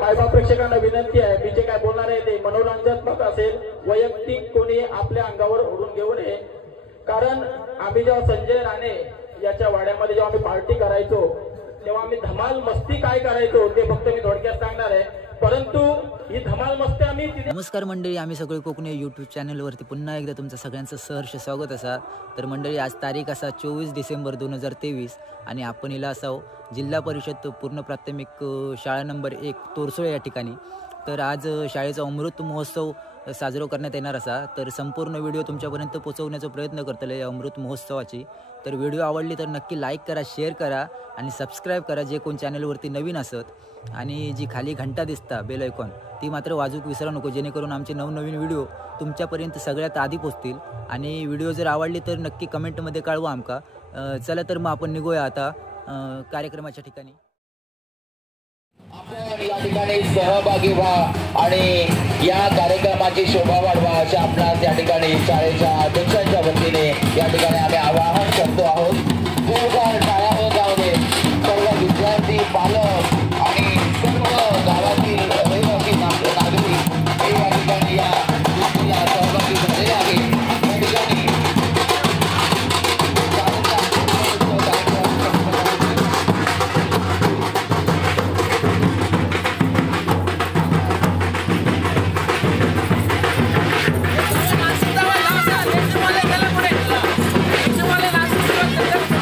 मायबाप प्रेक्षकांना विनंती आहे, मी जे काय बोलणार आहे ते मनोरंजनात्मक असेल, वैयक्तिक कोणी आपल्या अंगावर ओढून घेऊ नये. कारण आम्ही जेव्हा संजय राणे याच्या वाड्यामध्ये जेव्हा आम्ही पार्टी करायचो तेव्हा आम्ही धमाल मस्ती काय करायचो ते फक्त मी थोडक्यात सांगणार आहे. परंतु ही धमाल मस्ती आम्ही. नमस्कार मंडळी, आम्ही सगळे कोकणी यूट्यूब चॅनलवरती पुन्हा एकदा तुमचं सगळ्यांचं सहर्ष स्वागत असा. तर मंडळी, आज तारीख असा 24 डिसेंबर 2023 आणि आपण इला असाव जिल्हा परिषद पूर्ण प्राथमिक शाळा नंबर 1 तोरसोळे या ठिकाणी. तर आज शाळेचा अमृत महोत्सव साजरा करण्यात येणार असा. तर संपूर्ण व्हिडिओ तुमच्यापर्यंत पोहोचवण्याचा प्रयत्न करतले या अमृत महोत्सवाची. तर व्हिडिओ आवडली तर नक्की लाईक करा, शेअर करा आणि सबस्क्राईब करा जे कोण चॅनलवरती नवीन असत. आणि जी खाली घंटा दिसता बेल आयकॉन ती मात्र वाजूक विसरू नको, जेणेकरून आमचे नवनवीन व्हिडिओ तुमच्यापर्यंत सगळ्यात आधी पोहोचतील. आणि व्हिडिओ जर आवडली तर नक्की कमेंटमध्ये कळवा आमका. चला तर मग आपण निघूया आता कार्यक्रमाच्या ठिकाणी. आपण या ठिकाणी सहभागी व्हा आणि या कार्यक्रमाची शोभा वाढवा असे आपणास या ठिकाणी शाळेच्या अध्यक्षांच्या वतीने या ठिकाणी आम्ही आवाहन करतो आहोत. जोरदार टाळ्या हो जाऊ दे. सर्व विद्यार्थी, पालक आणि सर्व गावातील रहिवासी नागरिक हे या ठिकाणी या गोष्टीला सहभागी झाले आहे. या ठिकाणी Let's go.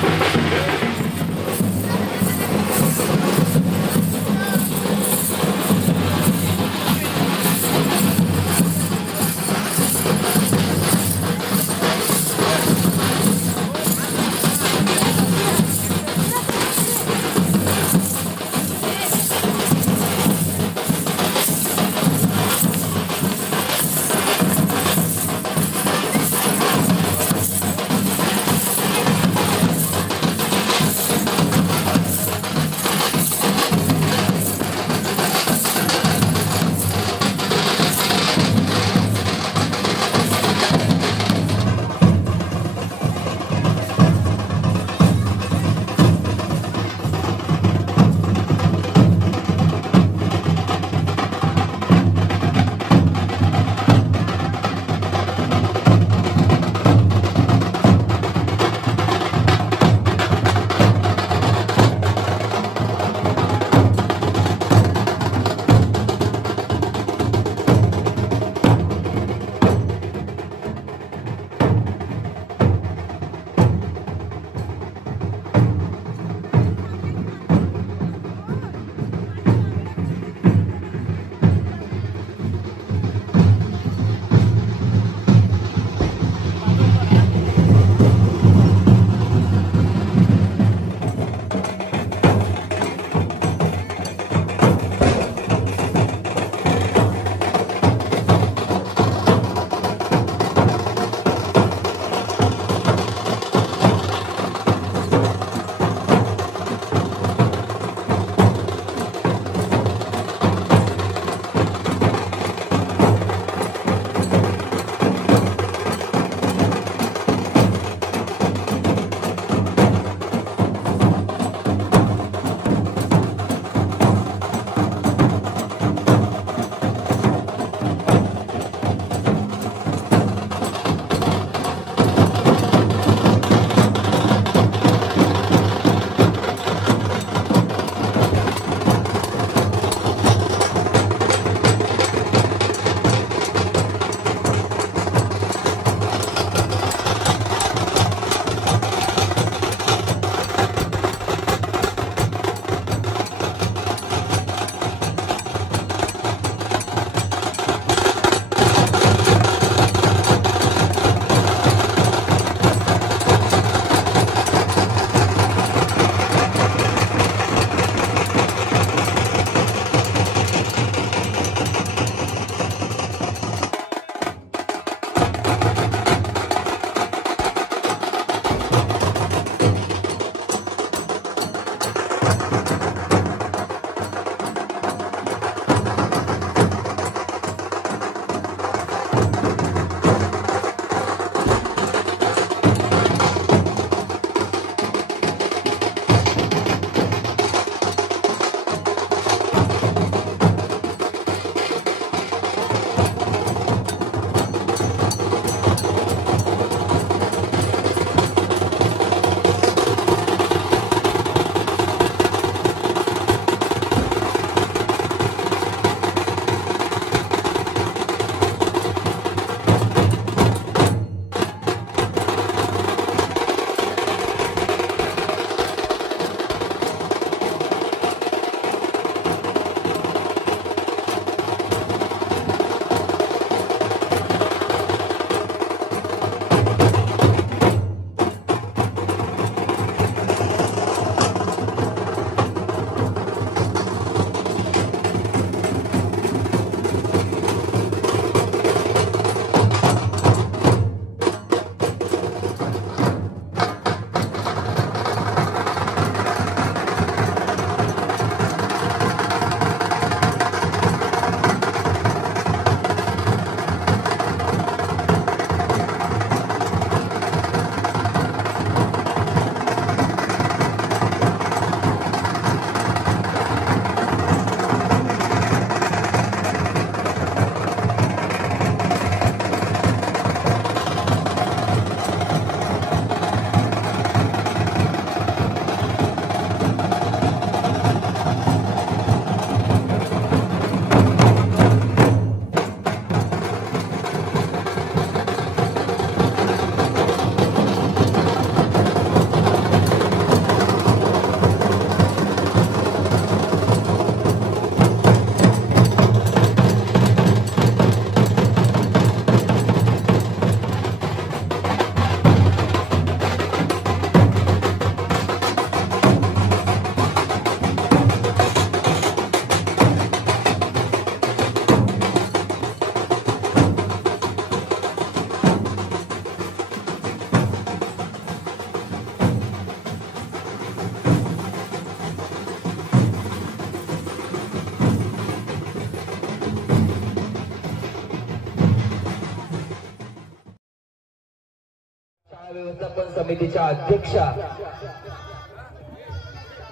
समितीच्या अध्यक्षा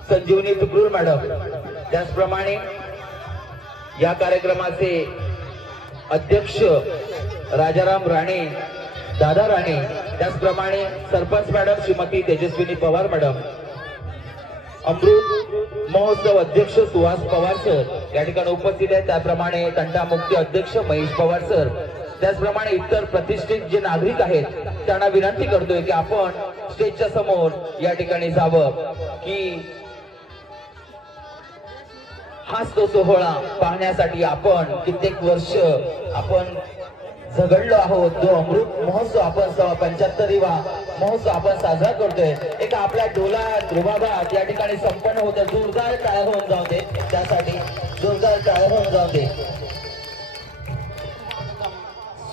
संजीवनी तुकडूर मॅडम, त्याचप्रमाणे या कार्यक्रमाचे अध्यक्ष राजाराम राणे, दादा राणे, त्याचप्रमाणे सरपंच मॅडम श्रीमती तेजस्विनी पवार मॅडम, अमृत महोत्सव अध्यक्ष सुहास पवार सर या ठिकाणी उपस्थित आहेत, त्याप्रमाणे तंटा मुक्ती अध्यक्ष महेश पवार सर, त्याचप्रमाणे इतर प्रतिष्ठित जे नागरिक आहेत त्यांना विनंती करतोय की आपण स्टेजच्या समोर या ठिकाणी जावं, की हाच तो सोहळा पाहण्यासाठी आपण कित्येक वर्ष आपण झगडलो आहोत. जो अमृत महोत्सव आपण 75वा महोत्सव आपण साजरा करतोय, एका आपल्या डोलात रुबाबात या ठिकाणी संपन्न होतं. जोरदार टाळ्या होऊन जाऊ दे, त्यासाठी जोरदार टाळ्या होऊन जाऊ दे.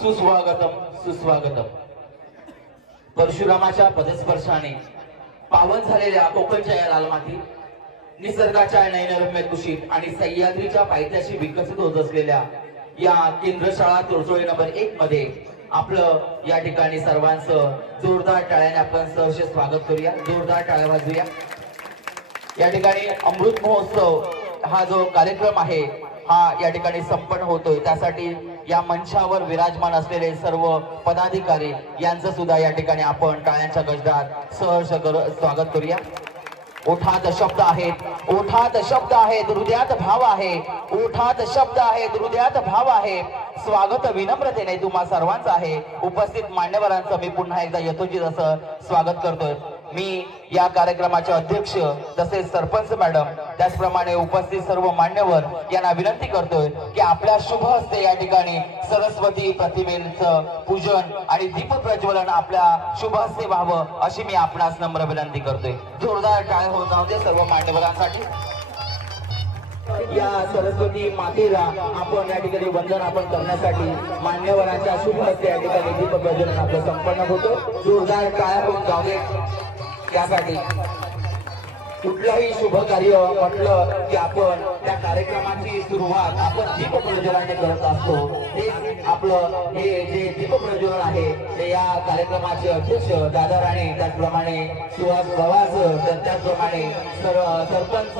सुस्वागतम सुस्वागतम. परशुरामाच्या पदस्पर्शाने पावन झालेल्या कोकणच्या या लाल माती, निसर्गाच्या नयनरम्य कुशीत आणि सह्याद्रीच्या पायथ्याशी विकसित होत असलेल्या या केंद्रशाळा तोरचोळी नंबर 1 मध्ये आपलं या ठिकाणी सर्वांचं जोरदार टाळ्याने आपण सहर्ष स्वागत करूया. जोरदार टाळ्या वाजूया. या ठिकाणी अमृत महोत्सव हा जो कार्यक्रम आहे हा या ठिकाणी संपन्न होतोय, त्यासाठी या मंचावर विराजमान असलेले सर्व पदाधिकारी यांचं सुद्धा या ठिकाणी आपण टाळ्यांच्या गजरात सहर्ष स्वागत करूया. ओठात शब्द आहेत, ओठात शब्द आहेत, हृदयात भाव आहे. ओठात शब्द आहेत, हृदयात भाव आहे. स्वागत विनम्रतेने तुम्हा सर्वांचं आहे. उपस्थित मान्यवरांचं मी पुन्हा एकदा यथोचित असं स्वागत करतोय. मी या कार्यक्रमाचे अध्यक्ष तसेच सरपंच मॅडम, त्याचप्रमाणे उपस्थित सर्व मान्यवर यांना विनंती करतोय की आपल्या शुभ हस्ते या ठिकाणी सरस्वती प्रतिमेचं पूजन आणि दीप प्रज्वलन आपल्या शुभ हस्ते व्हावं अशी मी आपणास नम्र विनंती करतोय. जोरदार टाळ्या होऊन जाऊ दे सर्व मान्यवरांसाठी. या सरस्वती मातेला आपण या ठिकाणी वंदन आपण करण्यासाठी मान्यवरांच्या शुभ हस्ते या ठिकाणी दीप प्रज्वलन आपलं संपन्न होतं. जोरदार टाळ्या होऊन जाऊ दे त्यासाठी. कुठलंही शुभ कार्य म्हटलं की आपण त्या कार्यक्रमाची सुरुवात आपण दीप प्रज्वलनाने करत असतो. हे आपलं हे जे दीप प्रज्वलन आहे ते या कार्यक्रमाचे अध्यक्ष दादा राणे, त्याचप्रमाणे सुहास पवार, त्याचप्रमाणे सरपंच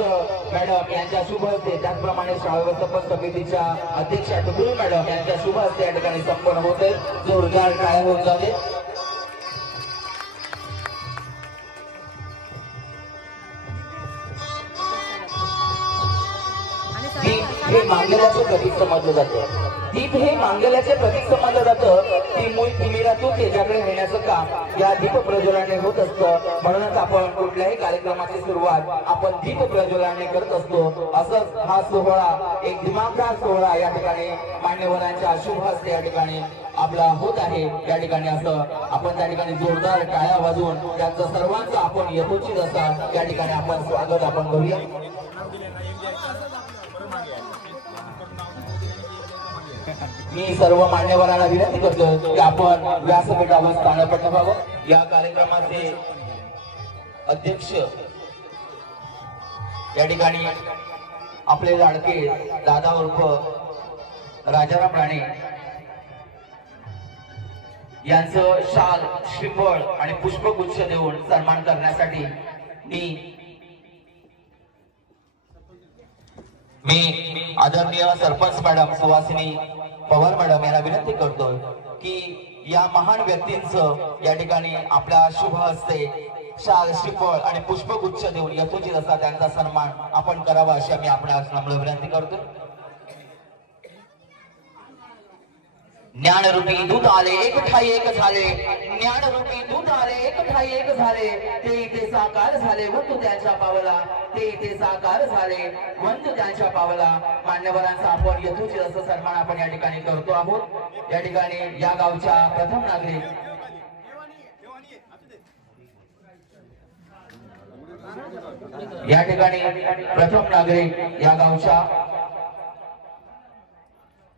मॅडम यांच्या शुभ हस्ते, त्याचप्रमाणे शाळा व्यवस्थापन समितीच्या अध्यक्षा तुकडूर मॅडम यांच्या शुभ हस्ते या ठिकाणी संपन्न होते. जोरदार टाळ्या होऊन जाते. हे मांगल्याचे प्रतीक समजलं जातं. दीप हे मांगल्याचे प्रतीक समजलं जातं. ती मूळ तिमिरातून तेजाकडे नेण्याचं काम या दीप प्रज्वलनाने होत असतं. म्हणूनच आपण कुठल्याही कार्यक्रमाची सुरुवात आपण दीप प्रज्वलनाने करत असतो. असंच हा सोहळा एक दिमागदार सोहळा या ठिकाणी मान्यवरांच्या शुभ हस्ते या ठिकाणी आपला होत आहे. या ठिकाणी असं आपण त्या ठिकाणी जोरदार टाळ्या वाजवून त्यांचं सर्वांचं आपण यथोचित असा या ठिकाणी आपण स्वागत आपण करूया. मी सर्व मान्यवरांना विनंती करतो की आपण व्यासपीठावर स्थानपन्न व्हावं. या कार्यक्रमाचे अध्यक्ष या ठिकाणी आपले लाडके दादा उर्फ राजाराम राणे यांचं शाल, श्रीफळ आणि पुष्पगुच्छ देऊन सन्मान करण्यासाठी मी आदरणीय सरपंच मॅडम सुहासिनी पवार मॅडम यांना विनंती करतोय की या महान व्यक्तींचं या ठिकाणी आपल्या शुभ हस्ते शाल, श्रीफळ आणि पुष्पगुच्छ देऊन यथोचित असा त्यांचा सन्मान आपण करावा अशी मी आपणास नम्र विनंती करतोय. ज्ञानरूपी दूत आले एक ठाई एक झाले, ज्ञानरूपी दूत आले एक ठाई एक झाले. ते इथे साकार झाले वंतू त्यांच्या पावला, ते इथे साकार झाले वंतू त्यांच्या पावला. मान्यवरांचा आपण यथोचित असं सन्मान आपण या ठिकाणी करतो आहोत. या ठिकाणी या गावच्या प्रथम नागरिक या गावच्या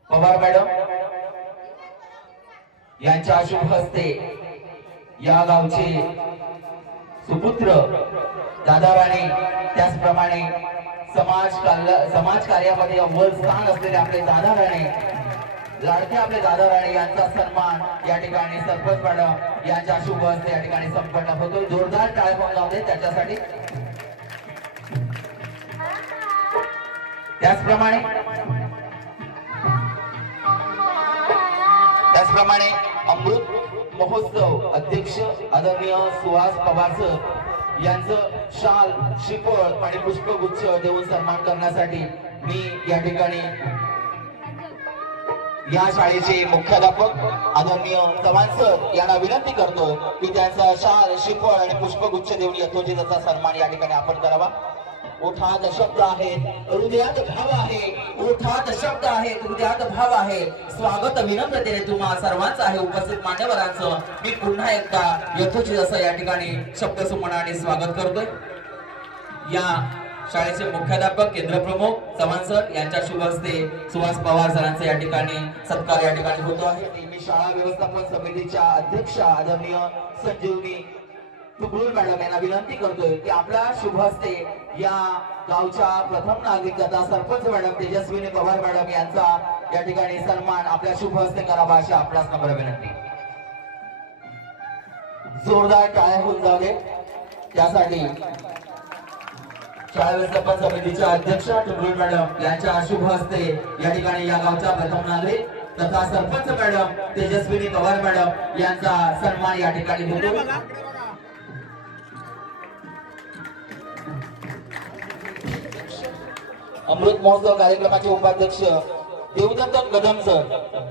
पवार मॅडम यांच्या शुभ हस्ते या गावचे सुपुत्र दादा राणे, त्याचप्रमाणे समाज कार्यामध्ये अव्वल स्थान असलेले आपले दादा राणे लाडके आपले दादा राणे यांचा सन्मान या ठिकाणी सरपंच मॅडम यांच्या शुभ हस्ते या ठिकाणी संपन्न होतो. जोरदार टाळ्या लावून दे त्याच्यासाठी. त्याचप्रमाणे अमृत महोत्सव अध्यक्ष आदरणीय सुहास पवार सर यांचं शाल, श्रीफळ आणि पुष्पगुच्छ देऊन सन्मान करण्यासाठी मी या ठिकाणी या शाळेचे मुख्याध्यापक आदरणीय चव्हाण सर यांना विनंती करतो की त्यांचा शाल, श्रीफळ आणि पुष्पगुच्छ देऊन यथोचित असा सन्मान या ठिकाणी आपण करावा. ओठात शब्द आहेत, हृदयात भाव आहे. ओठात शब्द आहेत, हृदयात भाव आहे. स्वागत विनम्रतेने तुम्हा सर्वांचं आहे. उपस्थित मान्यवरांचं मी पुन्हा एकदा यथोचित असं या ठिकाणी शब्दसुमनाने स्वागत करतोय. या शाळेचे मुख्याध्यापक केंद्रप्रमुख चव्हाण सर यांच्या शुभ हस्ते सुहास पवार सरांचा या ठिकाणी सत्कार या ठिकाणी होतो आहे. मी शाळा व्यवस्थापन समितीच्या अध्यक्ष आदरणीय संजीवनी तुकडूर मॅडम यांना विनंती करतोय की आपल्या शुभ हस्ते या गावच्या प्रथम नागरिक तथा सरपंच मॅडम तेजस्विनी पवार मॅडम यांचा या ठिकाणी सन्मान आपल्या शुभ हस्ते करावा अशी आपल्यास नम्र विनंती. जोरदार टाळ्या होऊन जाऊ दे त्यासाठी. शाळा व्यवस्थापन समितीच्या अध्यक्ष तुकडूर मॅडम यांच्या शुभ हस्ते या ठिकाणी या गावच्या प्रथम नागरिक तथा सरपंच मॅडम तेजस्विनी पवार मॅडम यांचा सन्मान या ठिकाणी होतो. अमृत महोत्सव कार्यक्रमाचे उपाध्यक्ष देवदत्त कदम सर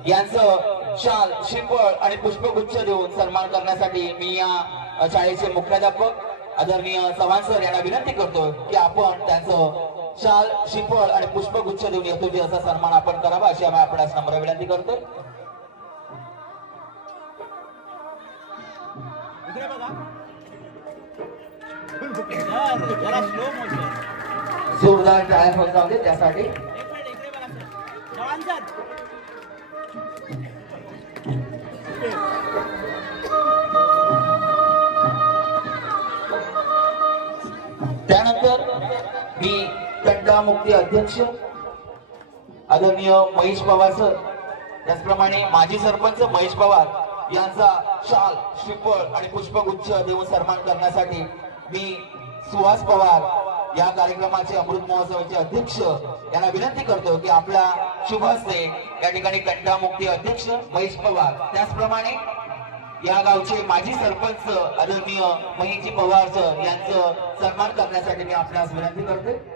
यांचं शाल, श्रीफळ आणि पुष्पगुच्छ देऊन सन्मान करण्यासाठी मी या शाळेचे मुख्याध्यापक आदरणीय चव्हाण सर यांना विनंती करतो की आपण त्यांचं शाल, श्रीफळ आणि पुष्पगुच्छ देऊन यथोचित असा सन्मान आपण करावा अशी आम्ही आपणास नम्र विनंती करतो. जोरदार टाळ्या होत जाऊ दे त्यासाठी. त्यानंतर मी तंटामुक्ती अध्यक्ष आदरणीय महेश पवार सर, त्याचप्रमाणे माजी सरपंच महेश पवार यांचा शाल, श्रीफळ आणि पुष्पगुच्छ देऊन सन्मान करण्यासाठी मी सुहास पवार या कार्यक्रमाचे अमृत महोत्सवाचे अध्यक्ष यांना विनंती करतो की आपल्या शुभ हस्ते या ठिकाणी कंटामुक्ती अध्यक्ष महेश पवार, त्याचप्रमाणे या गावचे माजी सरपंच आदरणीय महेशजी पवार सर यांचं सन्मान करण्यासाठी मी आपल्यास विनंती करते.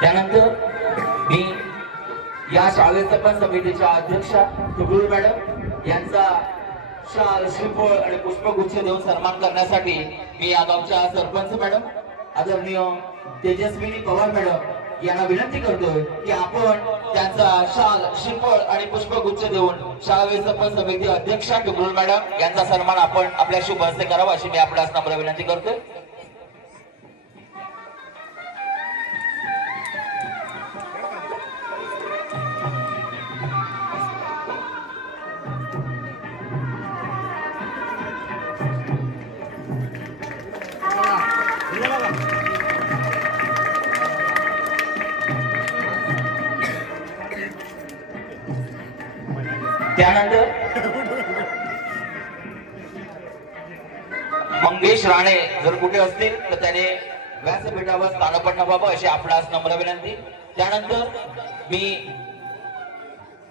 त्यानंतर मी या शाळेच्या पण समितीच्या अध्यक्षा तुकडूर मॅडम यांचा शाल, श्रीफळ आणि पुष्पगुच्छ देऊन सन्मान करण्यासाठी मी या गावच्या सरपंच मॅडम आदरणीय तेजस्विनी पवार मॅडम यांना विनंती करतोय की आपण त्यांचा शाल, श्रीफळ आणि पुष्पगुच्छ देऊन शाळा व्यवस्थापन समिती अध्यक्षा तुकडूर मॅडम यांचा सन्मान आपण आपल्या शुभ हस्ते करावा अशी मी आपल्यास नम्र विनंती करतोय. त्यानंतर मंगेश राणे जर कुठे असतील तर त्याने व्यासपीठावर स्थानपन्न व्हावं अशी आपणास नम्र विनंती. त्यानंतर मी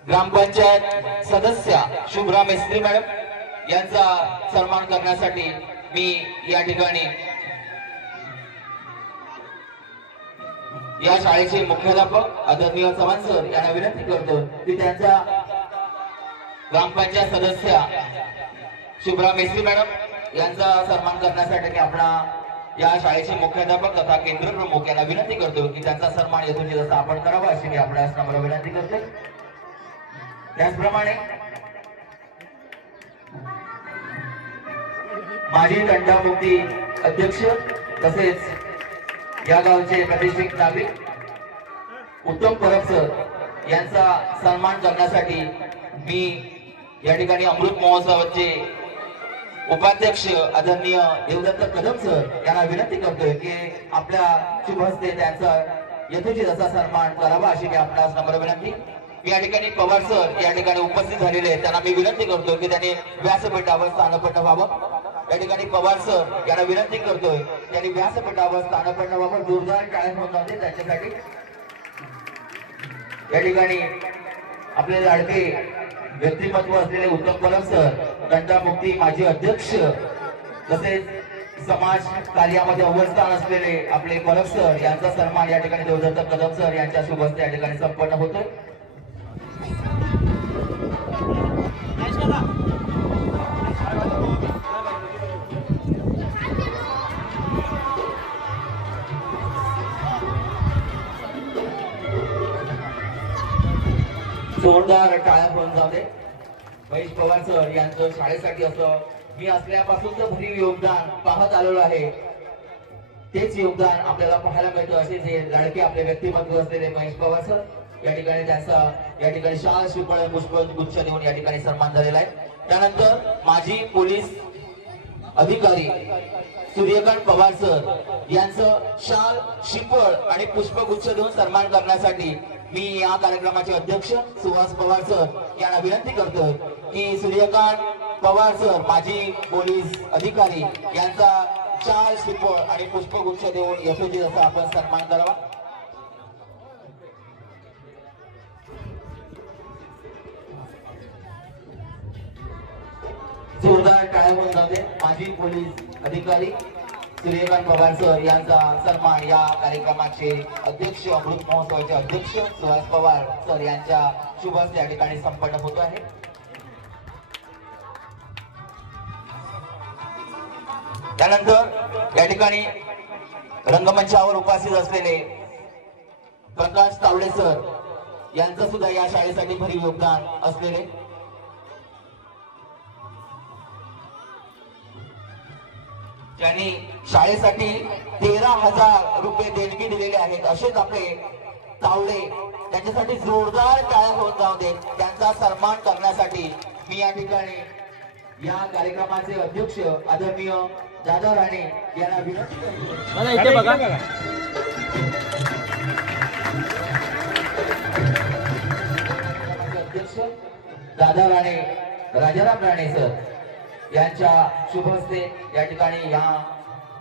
ग्रामपंचायत सदस्य शुभ्रा मेस्त्री मॅडम यांचा सन्मान करण्यासाठी मी या ठिकाणी या शाळेचे मुख्याध्यापक आदरणीय चव्हाण सर यांना विनंती करतो की त्यांचा ग्रामपंचायत सदस्य शुभ्रा मेस्त्री मॅडम यांचा सन्मान करण्यासाठी मी आपला या शाळेचे मुख्याध्यापक तथा केंद्र प्रमुख यांना विनंती करतो की त्यांचा सन्मान यथोचित असा आपण करावा अशी मी आपल्यास नम्र विनंती करतो. त्याचप्रमाणे माजी तंटामुक्ती अध्यक्ष तसेच या गावचे प्रतिष्ठित नागरिक उत्तम परब सर यांचा सन्मान करण्यासाठी मी या ठिकाणी अमृत महोत्सवाचे उपाध्यक्ष आदरणीय देवदत्त कदम सर यांना विनंती करतोय की आपल्या शुभ हस्ते त्यांचा यथोचित असा सन्मान करावा अशी मी आपणास नम्र विनंती। या ठिकाणी पवार सर या ठिकाणी उपस्थित झालेले आहेत, त्यांना मी विनंती करतो की त्यांनी व्यासपीठावर स्थानपन्न व्हावं। या ठिकाणी पवार सर यांना विनंती करतोय त्यांनी व्यासपीठावर स्थानपन्न व्हावं। जोरदार टाळ्या होऊन जाते त्यांच्यासाठी। या ठिकाणी आपले लाडके व्यक्तिमत्व असलेले उत्तम परब सर, दंडामुक्ती माजी अध्यक्ष, तसेच समाज कार्यामध्ये अव्वलस्थान असलेले आपले परब सर यांचा सन्मान या ठिकाणी देवदत्त कदम सर यांच्या शुभ हस्ते या ठिकाणी संपन्न होतोय। जोरदार टाळ्या होऊन जाते। महेश पवार सर यांचं शाळेसाठी असं मी असल्यापासूनच भरीव योगदान पाहत आलेलो आहे, तेच योगदान आपल्याला पाहायला मिळतं। असे जे लाडके आपले व्यक्तिमत्व असलेले महेश पवार सर या ठिकाणी त्यांचा या ठिकाणी शाल श्रीफळ पुष्पगुच्छ देऊन या ठिकाणी सन्मान झालेला आहे। त्यानंतर माजी पोलीस अधिकारी सूर्यकांत पवार सर यांचं शाल श्रीफळ आणि पुष्पगुच्छ देऊन सन्मान करण्यासाठी मी या कार्यक्रमाचे अध्यक्ष सुहास पवार सर यांना विनंती करतो की सूर्यकांत पवार सर माजी पोलीस अधिकारी यांचा शाल श्रीफळ आणि पुष्पगुच्छ देऊन यशोचित असा आपण सन्मान करावा। जोरदार टाळ्या होऊन जाते। माजी पोलीस अधिकारी सूर्यकांत पवार सर यांचा सन्मान या कार्यक्रमाचे अध्यक्ष अमृत महोत्सवाचे अध्यक्ष सुहास पवार सर यांच्या शुभ हस्ते या ठिकाणी संपन्न होत आहे। त्यानंतर या ठिकाणी रंगमंचावर उपस्थित असलेले प्रकाश तावडे सर यांचं सुद्धा या शाळेसाठी भरीव योगदान असलेले त्यांनी शाळेसाठी 13,000 रुपये देणगी दिलेले आहेत असेच आपले तावडे, त्यांच्यासाठी जोरदार टाळ्या होऊन जाऊ दे। त्यांचा सन्मान करण्यासाठी मी या ठिकाणी या कार्यक्रमाचे अध्यक्ष आदरणीय दादा राणे यांना विनंती करतो। इथे बघा अध्यक्ष दादा राणे, राजाराम राणे सर यांच्या शुभ हस्ते या ठिकाणी या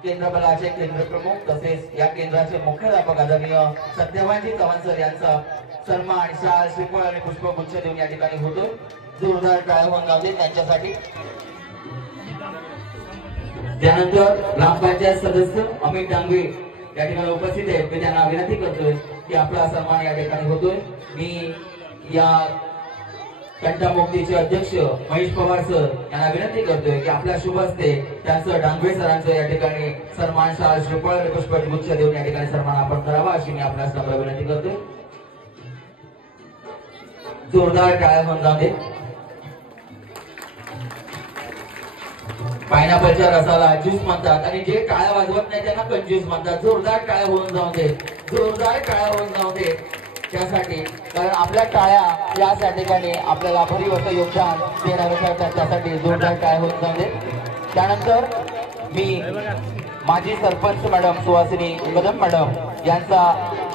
केंद्र बलाचे केंद्र प्रमुख तसेच या केंद्राचे मुख्याध्यापक आदरणीय सत्यवानजी चव्हाण सर यांचा सन्मान शाल श्रीफळ आणि पुष्पगुच्छ देऊन या ठिकाणी होतो। जोरदार टाळ्या होऊन जाऊ त्यांच्यासाठी। त्यानंतर ग्रामपंचायत सदस्य अमित डांगवे या ठिकाणी उपस्थित आहेत, मी त्यांना विनंती करतोय की आपला सन्मान या ठिकाणी होतोय। मी या कंटामुक्तीचे अध्यक्ष महेश पवार सर यांना विनंती करतोय की आपल्या शुभ हस्ते त्यांचं डांगवे सरांचं या ठिकाणी सन्मान शाल श्रीफळ आणि पुष्पगुच्छ देऊन या ठिकाणी सन्मान आपण करावा अशी मी आपल्यास नम्र विनंती करतोय। जोरदार टाळ्या होऊन जाऊ दे। पायनॅपलच्या रसाला ज्यूस म्हणतात आणि जे टाळ्या वाजवत नाही त्यांना कंज्यूस म्हणतात। जोरदार टाळ्या होऊन जाऊ दे, जोरदार टाळ्या होऊन जाऊ दे त्यासाठी, कारण आपल्या टाळ्या या ठिकाणी आपल्याला भरीव असं योगदान देणारे ठरतात, त्यासाठी जोरदार टाळ्या होऊन जाऊ दे। त्यानंतर मी माजी सरपंच मॅडम सुहासिनी कदम मॅडम यांचा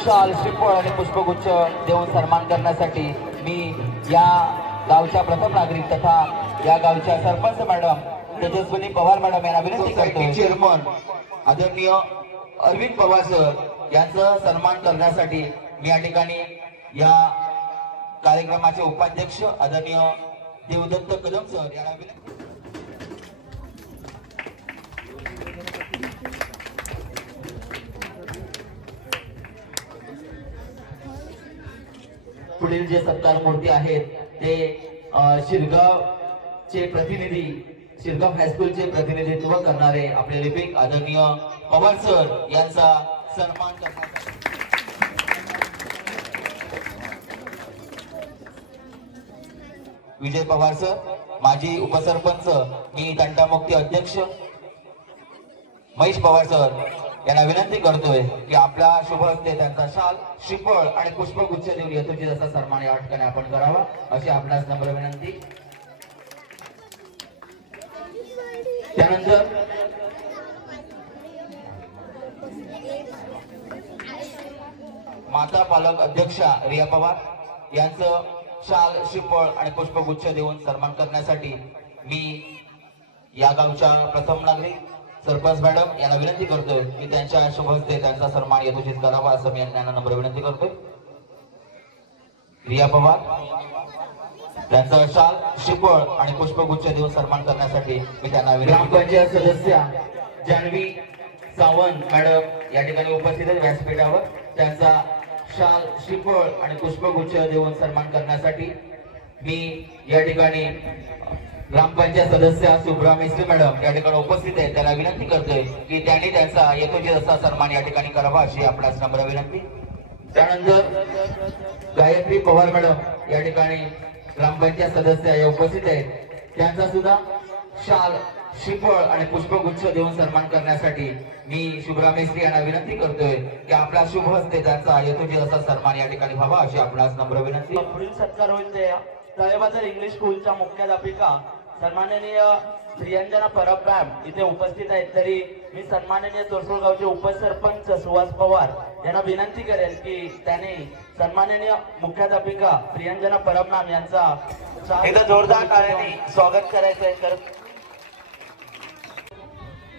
शाल श्रीफळ आणि पुष्पगुच्छ देऊन सन्मान करण्यासाठी मी या गावच्या प्रथम नागरिक तथा या गावच्या सरपंच मॅडम तेजस्विनी पवार मॅडम यांना विनंती करतो। चेअरमन आदरणीय अरविंद पवार सर यांचा सन्मान करण्यासाठी मी या ठिकाणी या कार्यक्रमाचे उपाध्यक्ष आदरणीय देवदत्त कदम सर यांना विनंती। पुढील जे सत्कार मूर्ती आहेत ते शिरगावचे प्रतिनिधी, शिरगाव हायस्कूलचे प्रतिनिधित्व करणारे आपले लिपिक आदरणीय पवार सर यांचा सन्मान करण्यासाठी विजय पवार सर माजी उपसरपंच, मी तंटामुक्ती अध्यक्ष महेश पवार सर यांना विनंती करतोय की आपल्या शुभ हस्ते त्यांचा शाल श्रीफळ आणि पुष्पगुच्छ देऊन यथोचित असा सन्मान या ठिकाणी आपण करावा अशी आपल्यास नम्र विनंती. त्यानंतर माता पालक अध्यक्षा रिया पवार यांचं शाल श्रीफळ आणि पुष्पगुच्छ देऊन सन्मान करण्यासाठी मी या गावच्या प्रथम नागरिक सरपंच मॅडम यांना विनंती करतोय की त्यांच्या शुभ हस्ते त्यांचा सन्मान यथोचित करावा असं मी त्यांना नम्र विनंती करतोय. रिया पवार त्यांचा शाल श्रीफळ आणि पुष्पगुच्छ देऊन सन्मान करण्यासाठी मी त्यांना ग्रामपंचायत सदस्य जान्हवी सावंत मॅडम या ठिकाणी उपस्थित आहेत व्यासपीठावर. त्यांचा शाल श्रीफळ आणि पुष्पगुच्छ देऊन सन्मान करण्यासाठी मी या ठिकाणी ग्रामपंचायत सदस्य सुब्रा मिस्त्री मॅडम या ठिकाणी उपस्थित आहेत त्यांना विनंती करतोय की त्यांनी त्यांचा यथोचित असा सन्मान या ठिकाणी करावा अशी आपल्यास नम्र विनंती. त्यानंतर गायत्री पवार मॅडम या ठिकाणी ग्रामपंचायत सदस्य या उपस्थित आहेत. त्यांचा सुद्धा शाल श्रीफळ आणि पुष्पगुच्छ देऊन सन्मान करण्यासाठी मी शुभ्रा मेस्त्री यांना विनंती करतोय की आपला शुभ हस्ते त्यांचा यथोचित असा सन्मान या ठिकाणी व्हावा अशी आपल्यास नम्र विनंती. पुढील सत्कार होईल ते तळेबाजार इंग्लिश स्कूलच्या मुख्याध्यापिका सन्माननीय प्रियंजना परब मॅम इथे उपस्थित आहेत. तरी मी सन्माननीय तोरसोळ गावचे उपसरपंच सुहास पवार यांना विनंती करेल की त्यांनी सन्माननीय मुख्याध्यापिका प्रियंजना परब मॅम यांचा एकदा जोरदार टाळ्यांनी स्वागत करायचं आहे.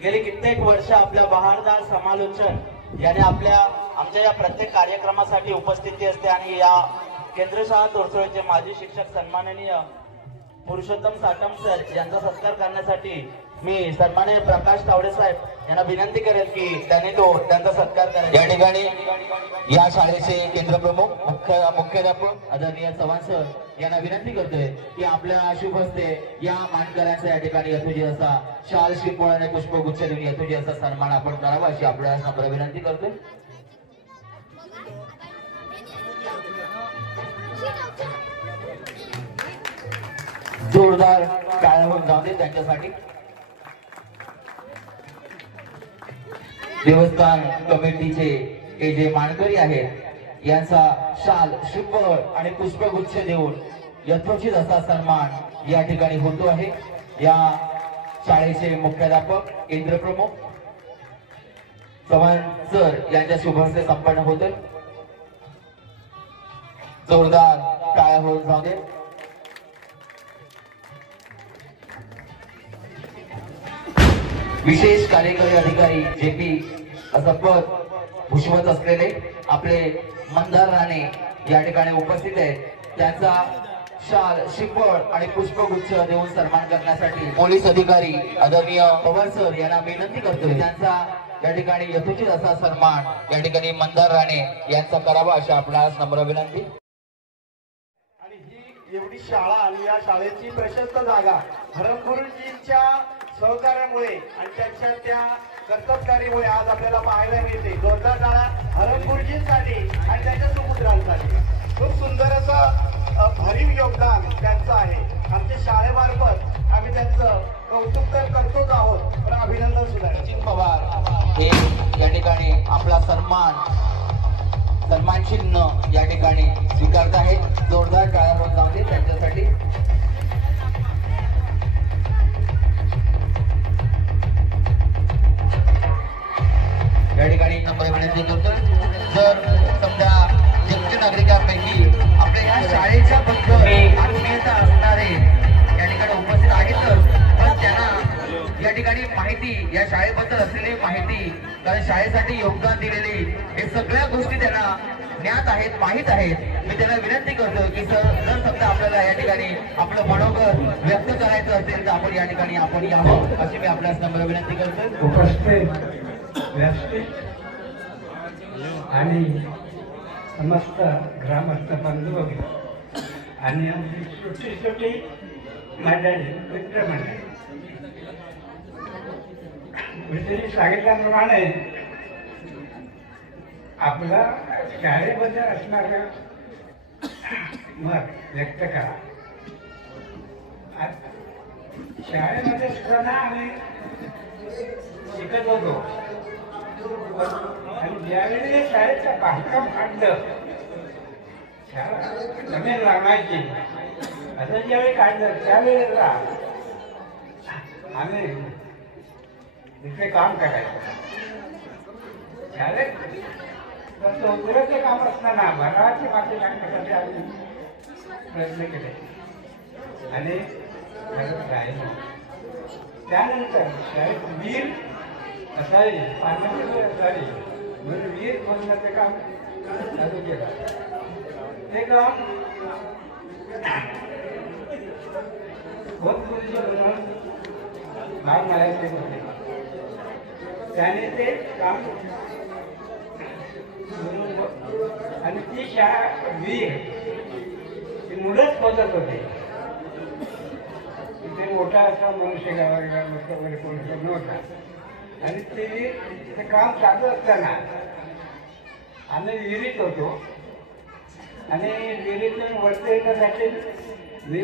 गेली कित्येक वर्ष आपल्या बहारदार समालोचन याने आमच्या या प्रत्येक कार्यक्रमासाठी उपस्थिती असते आणि या केंद्र शाळा तोरसोळचे माजी शिक्षक सन्माननीय पुरुषोत्तम साटम सर यांचा सत्कार करण्यासाठी मी सन्माननीय प्रकाश तावडे साहेब यांना विनंती करेल की त्यांचा सत्कार करायचा. या ठिकाणी या शाळेचे केंद्र प्रमुख मुख्याध्यापक आदरणीय चव्हाण सर यांना विनंती करतोय की आपल्या शुभ हस्ते या मानकऱ्यांचा या ठिकाणी यथोचित असा शाल श्रीफळ आणि पुष्पगुच्छ देऊन यथोचित असा सन्मान आपण करावा अशी आपल्याला नम्र विनंती करतोय. जोरदार टाळ्या होऊन जाऊ दे त्यांच्यासाठी. देवस्थान कमिटीचे हे जे मानकरी आहेत यांचा शाल श्रीफळ आणि पुष्पगुच्छ देऊन यथोचित असा सन्मान या ठिकाणी होतो आहे. या शाळेचे मुख्याध्यापक केंद्र प्रमुख चव्हाण सर यांच्या शुभ हस्ते संपन्न होते. जोरदार टाळ्या होऊन जाऊ दे. विशेष कार्यकारी अधिकारी जेपी असं पद भूषवत असलेले आपले मंदार राणे या ठिकाणी उपस्थित आहेत. त्यांचा शाल श्रीफळ आणि पुष्पगुच्छ देऊन सन्मान करण्यासाठी पोलीस अधिकारी आदरणीय पवार सर यांना विनंती करतोय त्यांचा या ठिकाणी यथोचित असा सन्मान या ठिकाणी मंदार राणे यांचा करावा अशा आपणास नम्र विनंती. आणि ही एवढी शाळा आणि या शाळेची प्रशस्त जागा हरमगुरुजींच्या सहकार्यामुळे आणि त्यांच्या त्या कर्तबगारीमुळे आज आपल्याला पाहायला मिळते. जोरदार टाळ्या हरमगुरुजींसाठी आणि त्यांच्या सुपुत्रांसाठी. खूप सुंदर असं भरीव योगदान त्यांचं आहे. आमच्या शाळेमार्फत आम्ही त्यांचं कौतुक तर करतोच आहोत पण अभिनंदन सुद्धा. सचिन पवार हे या ठिकाणी आपला सन्मान चिन्ह या ठिकाणी स्वीकारत आहेत. जोरदार टाळ्या होऊन जाऊ दे त्यांच्यासाठी. या ठिकाणी नंबर विनंती करतो. जर समजा ज्येष्ठ नागरिकांपैकी आपल्या या शाळेच्या बद्दल आत्मीयता असणारे या ठिकाणी उपस्थित आहेत पण त्यांना या ठिकाणी माहिती या शाळेबद्दल असलेली माहिती कारण शाळेसाठी योगदान दिलेली हे सगळ्या गोष्टी त्यांना ज्ञात आहेत माहीत आहेत. मी त्यांना विनंती करतो की जर समजा आपल्याला या ठिकाणी आपलं मनोगत व्यक्त करायचं असेल तर आपण या ठिकाणी आपण यावं अशी मी आपल्यास नम्र विनंती करतो. व्यासपीठ आणि समस्त ग्रामस्थ बंधू आणि आमची छोटी छोटी मंडळी मित्रमंडळी मी सांगितल्याप्रमाणे आपला शाळेबद्दल असणारं मत व्यक्त करा. शाळेमध्ये असताना आम्ही शिकत होतो आणि ज्यावेळी शाळेचं बांधकाम काढलं, शाळा जमीन लागण्याची असं ज्यावेळी काढलं त्यावेळेला आम्ही तिथे काम करायचं. शाळेत चौधऱ्याचं काम असताना भराची माती टाकण्यासाठी आम्ही प्रयत्न केले आणि करत राहिलो. त्यानंतर शाळेत वीर असावी, पाण्यामध्ये असावी म्हणून वीर खोदण्याचं काम चालू केलं. ते काम खोदपुरुषी म्हणून भाग मारायचे होते. त्याने ते काम आणि ती शाळा वीर ती मुलंच खोदत होते. तिथे मोठा असा मनुष्य गावाला वगैरे कोण नव्हता. आणि ते काम चालू असताना आम्ही विहिरीत होतो आणि विहिरीतून वरती येण्यासाठी मी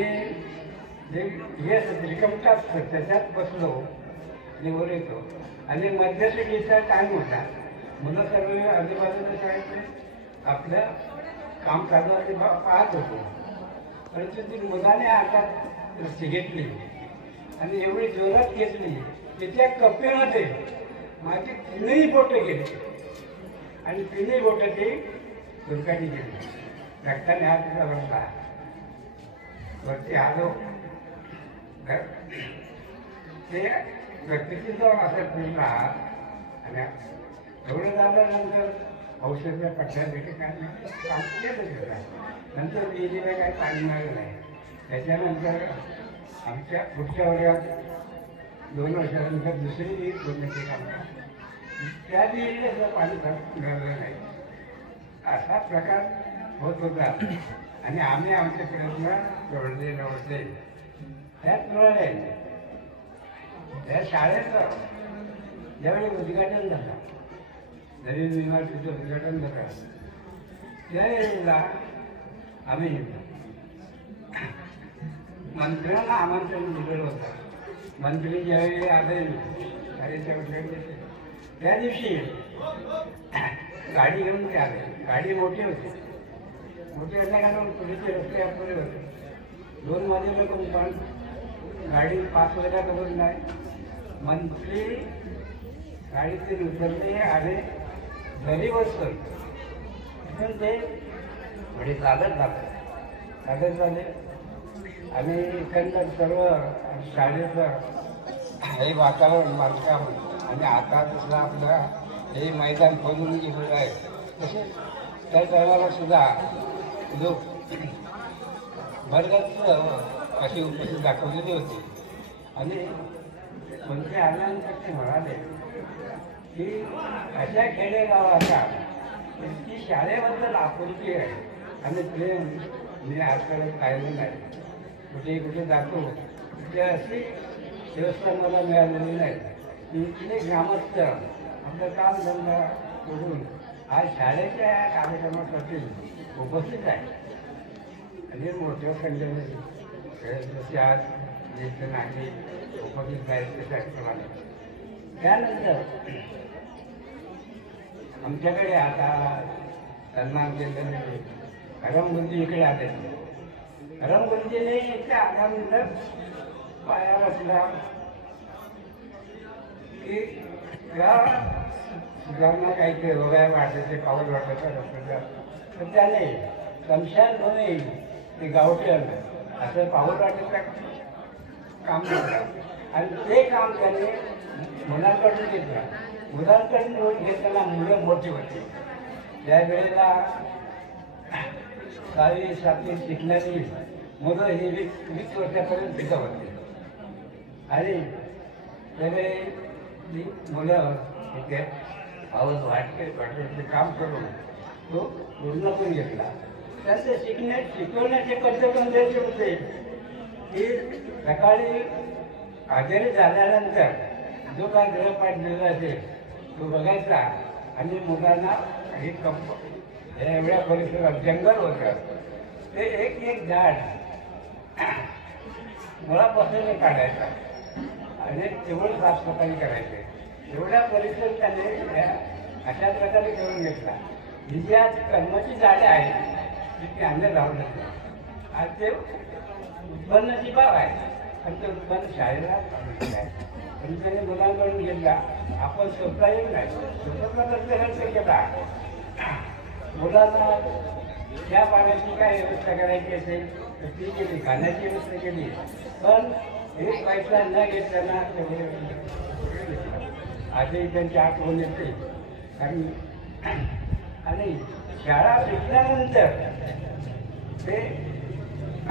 जे हे रिकमटा असतं त्याच्यात बसलो आणि वर येतो. आणि मध्यस्थीचा टाईम होता. मुलं सर्व आजूबाजूला शाळेतले आपलं काम चालू असते पाहत होतो. परंतु ती मुलाने हातात रस्सी घेतली आणि एवढी जोरात घेतली की त्या कप्प्यामध्ये माझी तिन्ही बोटं गेली आणि तिन्ही बोटं ती दुर्गाने गेली. रक्ताने हात तिला बसला. वरती आलो. ते व्यक्तीची जाऊन असं फिरला आणि एवढं झाल्यानंतर औषधाच्या पट्ट्या भेटे काय काम केलं गेलं. नंतर विहिरीला काही पाणी मिळालं नाही. त्याच्यानंतर आमच्या पुढच्या वर्गात 2 वर्षानंतर दुसरी विहीर खोदण्याचे काम केलं. त्या विहिरीला सुद्धा पाणी मिळालं नाही. असा प्रकार होत होता आणि आम्ही आमचे प्रयत्न नवडते त्यात मिळाले. त्या शाळेचं ज्यावेळी उद्घाटन झालं, नवीन इमारतीचं उद्घाटन झालं, त्यावेळेला आम्ही मंत्र्यांना आमंत्रण दिलेलं होतं. मंत्री ज्यावेळी आले शाळेच्या उद्घाटनाचे त्या दिवशी गाडी घेऊन ते आले. गाडी मोठी होती. मोठी असल्याकारण पुढचे रस्ते आपले होते. 2 वाजेला कंपाऊंड गाडी 5 वाजता करून नाही. मंत्री गाडीतून उतरले आणि घरी बसतो. तिथून ते थोडी चालत झाले आणि एकंदर सर्व शाळेचं हे वातावरण बांधकाम आणि आता तसं आपलं हे मैदान खोदून गेलेलं आहे. तसेच त्या टायमाला सुद्धा लोक बरंच अशी उपस्थिती दाखवलेली होती. आणि मंत्री आल्यानंतर ते म्हणाले की अशा खेडेगावाचा ती शाळेबद्दल आपुलकी आहे आणि प्रेम मी आजकाल पाहिलं नाही. कुठे जातो तिथे अशी व्यवस्था मला मिळालेली नाही. इथले ग्रामस्थ आपलं कामधंदा सोडून आज शाळेच्या कार्यक्रमासाठी उपस्थित आहे आणि मोठ्या संख्येने जसे आज ज्येष्ठ नागरिक उपस्थित आहेत त्याप्रमाणे. त्यानंतर आमच्याकडे आता सन्मान केलेले करमगुंजी इकडे आले. करमगुंजीने इथे आल्यानंतर पाया रचला की त्या सुधारणा काहीतरी वगैरे वाटायचे पाऊल वाटायचं रस्त्याचं. तर त्याने शमशानभूमी ते गावठण असं पाऊल वाटायचं काम केलं आणि ते काम त्याने मुलांकडून घेतलं. मुलांकडून घेताना मुलं मोठी होती. त्यावेळेला 6वी 7वी शिकणारी मुलं ही 20 वर्षापर्यंत तिथं होती आणि त्यावेळी मुलं इथे आवाज वाटते काम करून तो पूर्ण पण घेतला. त्यांचे शिकवण्याचे पद्धत द्यायचे होते की सकाळी हजेरी झाल्यानंतर जो काय गृहपाठ दिला असेल तो बघायचा आणि मुलांना काही हे एवढ्या परिसरात जंगल होतं ते एक झाड मुळापासून काढायचा आणि तेवढं साफसफाई करायचे. एवढा परिसर त्याने अशा प्रकारे करून घेतला. ही ज्या कर्माची जागा आहे ती त्याने लावलं आज ते उत्पन्नाची बाब आहे आणि ते उत्पन्न शाळेला आहे. पण त्याने मुलांकडून घेतला. आपण स्वतः येत नाही, स्वतःचा खर्च केला. मुलांना त्या पाण्याची काय व्यवस्था करायची असेल तर ती केली, खाण्याची व्यवस्था केली. पण एक पैसा न घेताना आजही त्यांची आठवण येते. आणि शाळा सुटल्यानंतर ते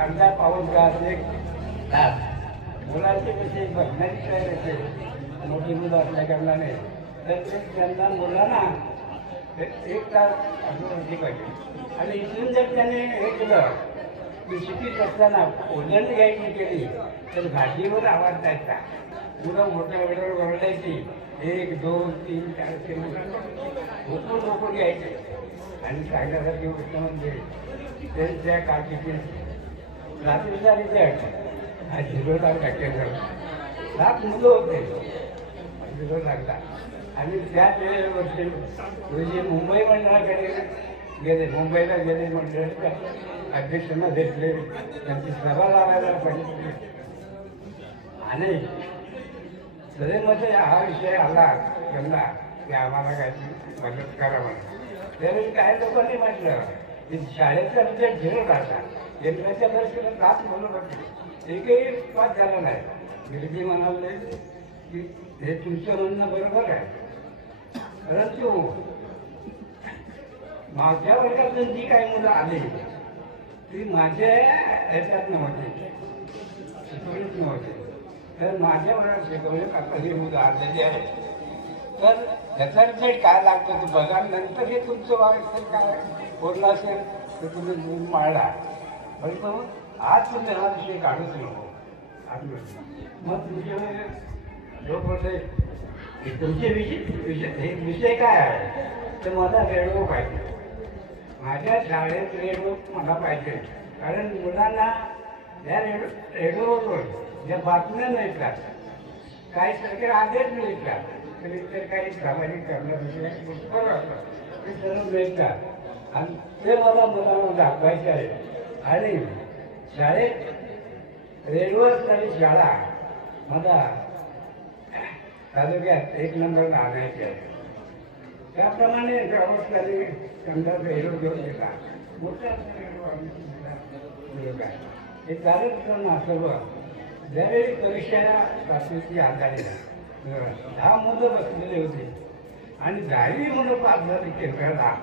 अर्धा पाऊण तास एक तास मुलांचे कसे बघण्याची तयार असेल मोठी मुलं असल्या कारणाने तर ते त्यांना मुलांना एक तास अजून पाहिजे. आणि इथून जर त्याने हे केलं की शिकत असताना ओझंड घ्यायची केली तर घाटीवर आवाज द्यायचा. मुलं मोठ्या वेळेवर ओरडायची 1 2 3 4 भरपूर लोक घ्यायचे. आणि सांगण्यासारखी गोष्ट म्हणजे त्यांच्या काळजीतील रात्रीचा रिझल्ट हा 0 लाख टाकेल. 7 मुलं होते 0 लागला. आणि त्याच वेळेवरती म्हणजे मुंबई मंडळाकडे गेले, मुंबईला गेले मंडळाच्या अध्यक्षांना भेटले, त्यांची सभा लावायला पाहिजे. आणि सदैमध्ये हा विषय आला त्यांना की आम्हाला काहीतरी मदत करा म्हणून. त्यावेळी काही लोकांनी म्हटलं की शाळेचा रिझल्ट 0 लागला. यंत्राच्या दर्शनात 7 मुलं होते, एकही पास झाला नाही. गिरजी म्हणाले की हे तुमचं म्हणणं बरोबर आहे, परंतु माझ्या वर्गातून जी काही मुलं आली ती माझ्या ह्याच्यात नव्हती, शिकवणीत नव्हती. तर माझ्या वर्गात शिकवणीत आता ही मुलं आलेली आहे. तर त्याचा रिझल्ट काय लागतो ते बघा. नंतर हे तुमचं वागत काय बोललं असेल तर तुम्ही माळला. परंतु आज तुम्ही हा विषय काढूच नको. मग तुमचे लोक बोलले की तुमचे विषय काय आहे तर मला रेडिओ पाहिजे. माझ्या शाळेत रेडिओ मला पाहिजे. कारण मुलांना या रेडिओवर ज्या बातम्या मिळतात, काही सरकारी आदेश मिळतात, तर इतर काही सामाजिक करण्यासाठी ते सर्व मिळतात. आणि ते मला मुलांना दाखवायचे आहे. आणि शाळेत रेडिओ असणारी शाळा मला तालुक्यात 1 नंबरला आणायची आहे. त्याप्रमाणे ग्रामस्थांनी समजा रेडिओ घेऊन गेला. मोठा रेडिओ हे चालत असताना सर्व ज्यावेळी परीक्षेला प्राथमिकची आधारित 10 मुलं बसलेले होते आणि 10वी मुलं पास झाली केंद्राला.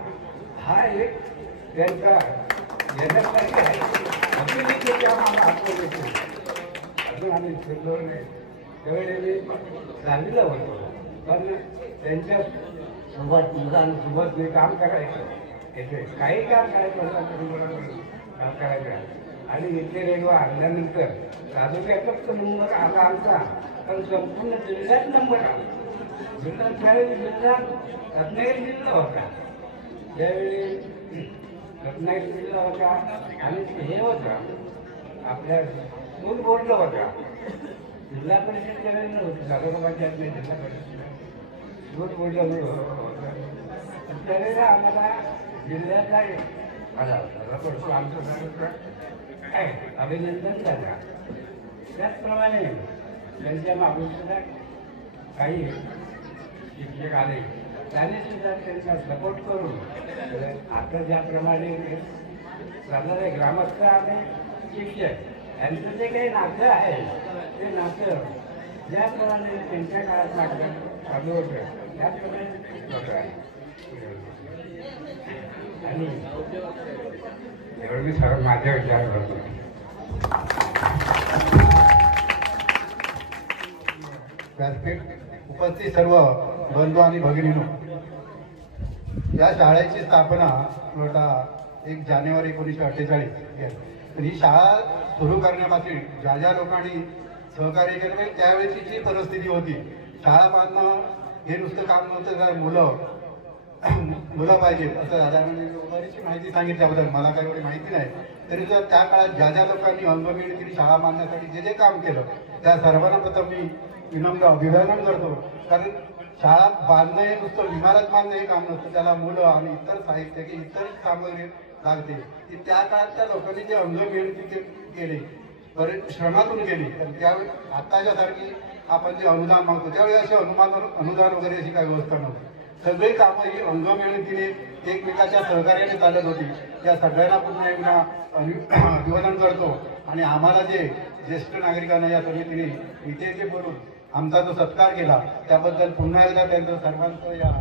हा एक त्यांचा येण्यासारखी आहे. अजूनही ते आम्हाला आठवण येते. अजून आम्ही फिरलो नाही. त्यावेळी मी 10वीला होतो. पण त्यांच्या सोबत मुलांसोबत मी काम करायचं. येथे काही काम करायचं असं मुलांकडून काम करायचं. आणि इथे रेडिओ आणल्यानंतर तालुक्यातच नंबर आला आमचा, पण संपूर्ण जिल्ह्यात नंबर आला. जिल्ह्यात रत्नागिरी जिल्हा होता. त्यावेळी रत्नागिरी जिल्हा होता आणि हे होतं आपल्या स्कूल बोर्डला होता. जिल्हा परिषद त्यावेळी नव्हती. तालुक्याच्या जिल्हा परिषद स्कूल बोर्डला होतं. त्यावेळेला आम्हाला जिल्ह्याचा आला होता. आमचं अभिनंदन झालं. त्याचप्रमाणे त्यांच्या मागून सुद्धा काही शिक्षक आले, त्याने सुद्धा त्यांचा सपोर्ट करून आता ज्याप्रमाणे चालणारे ग्रामस्थ आणि शिक्षक यांचं जे काही नातं आहे ते नातं ज्याप्रमाणे त्यांच्या काळात नाटक चालू होतं त्याप्रमाणे होतं आहे. आणि एवढं मी सर्व माझ्या विचार करतो. व्यासपीठ उपस्थित सर्व बंधू आणि भगिनींनो, या शाळेची स्थापना 1 जानेवारी 1948 तर ही शाळा सुरू करण्यामागची ज्या ज्या लोकांनी सहकार्य केलं त्यावेळेची जी परिस्थिती होती, शाळा बांधणं हे नुसतं काम नव्हतं. तर मुलं पाहिजेत असं दादांनी बरीचशी माहिती सांगितल्याबद्दल मला काही एवढी माहिती नाही. तरी सुद्धा त्या काळात ज्या ज्या लोकांनी अंगमेळी केली शाळा बांधण्यासाठी जे जे काम केलं त्या सर्वांना प्रथम मी विनम्र अभिवादन करतो. कारण शाळा बांधणं हे नुसतं इमारत बांधणं हे काम नसतं, त्याला मुलं आणि इतर साहित्य की इतर सामग्री लागते ती त्या काळात त्या लोकांनी जे अंग मेहनती केले श्रमातून केली. तर त्यावेळी आताच्या सारखी आपण जे अनुदान मागतो त्यावेळी असे अनुदान वगैरे अशी काही व्यवस्था नव्हती. सगळी कामं ही अंग मेहनतीने एकमेकाच्या सहकार्याने चालत होती. त्या सगळ्यांना पुन्हा एकदा अभिवादन करतो आणि आम्हाला जे ज्येष्ठ नागरिकांना या समितीने इथे बोलून आमचा जो सत्कार केला त्याबद्दल पुन्हा एकदा त्यांचं सर्वांचं या